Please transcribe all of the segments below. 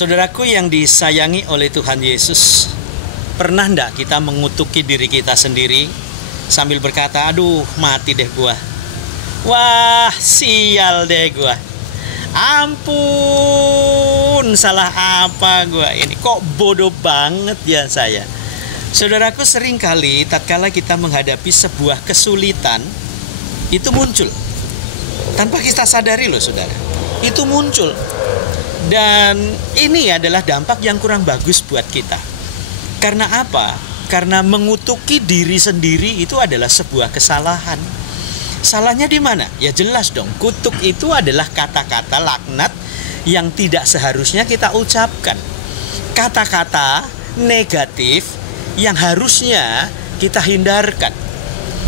Saudaraku yang disayangi oleh Tuhan Yesus, pernah enggak kita mengutuki diri kita sendiri sambil berkata, aduh mati deh gua, wah sial deh gua, ampun salah apa gua ini, kok bodoh banget ya saya. Saudaraku, seringkali tatkala kita menghadapi sebuah kesulitan, itu muncul tanpa kita sadari loh saudara, itu muncul. Dan ini adalah dampak yang kurang bagus buat kita. Karena apa? Karena mengutuki diri sendiri itu adalah sebuah kesalahan. Salahnya di mana? Ya jelas dong, kutuk itu adalah kata-kata laknat yang tidak seharusnya kita ucapkan. Kata-kata negatif yang harusnya kita hindarkan.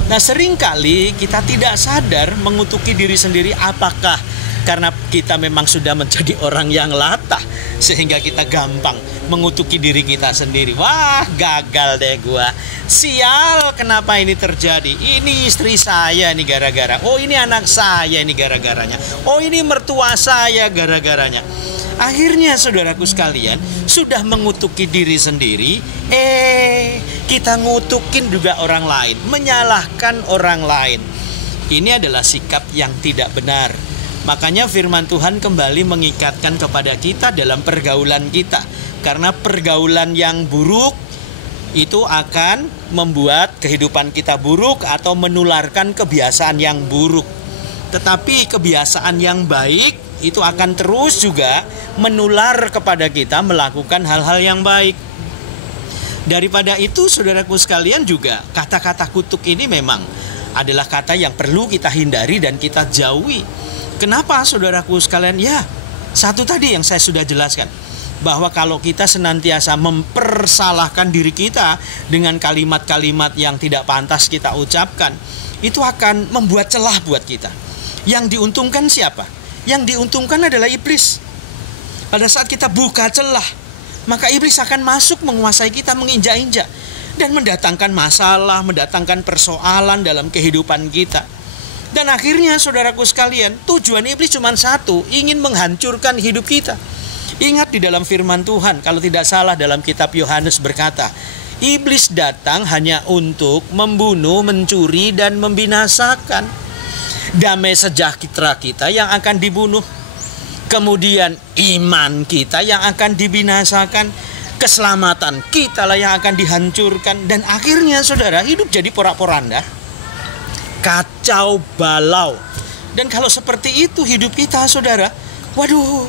Nah, seringkali kita tidak sadar mengutuki diri sendiri. Apakah karena kita memang sudah menjadi orang yang latah sehingga kita gampang mengutuki diri kita sendiri? Wah, gagal deh gua. Sial, kenapa ini terjadi? Ini istri saya nih gara-gara. Oh, ini anak saya ini gara-garanya. Oh, ini mertua saya gara-garanya. Akhirnya saudaraku sekalian, sudah mengutuki diri sendiri, kita ngutukin juga orang lain, menyalahkan orang lain. Ini adalah sikap yang tidak benar. Makanya firman Tuhan kembali mengikatkan kepada kita dalam pergaulan kita. Karena pergaulan yang buruk itu akan membuat kehidupan kita buruk atau menularkan kebiasaan yang buruk. Tetapi kebiasaan yang baik itu akan terus juga menular kepada kita melakukan hal-hal yang baik. Daripada itu saudaraku sekalian, juga kata-kata kutuk ini memang adalah kata yang perlu kita hindari dan kita jauhi. Kenapa saudaraku sekalian? Ya, satu tadi yang saya sudah jelaskan, bahwa kalau kita senantiasa mempersalahkan diri kita dengan kalimat-kalimat yang tidak pantas kita ucapkan, itu akan membuat celah buat kita. Yang diuntungkan siapa? Yang diuntungkan adalah iblis. Pada saat kita buka celah, maka iblis akan masuk menguasai kita, menginjak-injak, dan mendatangkan masalah, mendatangkan persoalan dalam kehidupan kita. Dan akhirnya saudaraku sekalian, tujuan iblis cuma satu, ingin menghancurkan hidup kita. Ingat di dalam firman Tuhan, kalau tidak salah dalam kitab Yohanes berkata, iblis datang hanya untuk membunuh, mencuri, dan membinasakan. Damai sejahtera kita yang akan dibunuh. Kemudian iman kita yang akan dibinasakan. Keselamatan kita lah yang akan dihancurkan. Dan akhirnya saudara, hidup jadi porak-poranda, kacau balau. Dan kalau seperti itu hidup kita saudara, waduh,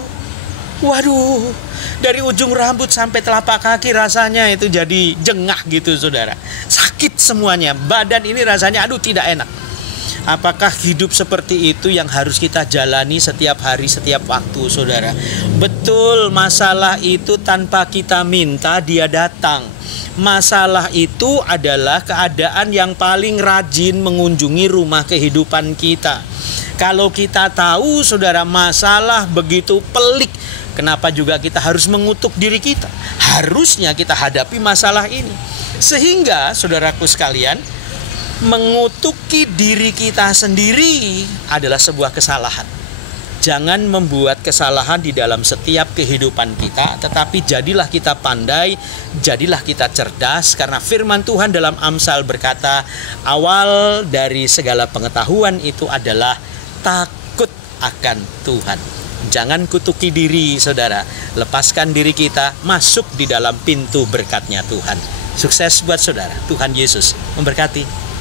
dari ujung rambut sampai telapak kaki rasanya itu jadi jengah gitu saudara. Sakit semuanya, badan ini rasanya aduh tidak enak. Apakah hidup seperti itu yang harus kita jalani setiap hari, setiap waktu saudara? Betul, masalah itu tanpa kita minta dia datang. Masalah itu adalah keadaan yang paling rajin mengunjungi rumah kehidupan kita. Kalau kita tahu saudara masalah begitu pelik, kenapa juga kita harus mengutuk diri kita? Harusnya kita hadapi masalah ini. Sehingga saudaraku sekalian, mengutuki diri kita sendiri adalah sebuah kesalahan. Jangan membuat kesalahan di dalam setiap kehidupan kita, tetapi jadilah kita pandai, jadilah kita cerdas, karena firman Tuhan dalam Amsal berkata, awal dari segala pengetahuan itu adalah takut akan Tuhan. Jangan kutuki diri saudara, lepaskan diri kita masuk di dalam pintu berkatnya Tuhan. Sukses buat saudara, Tuhan Yesus memberkati.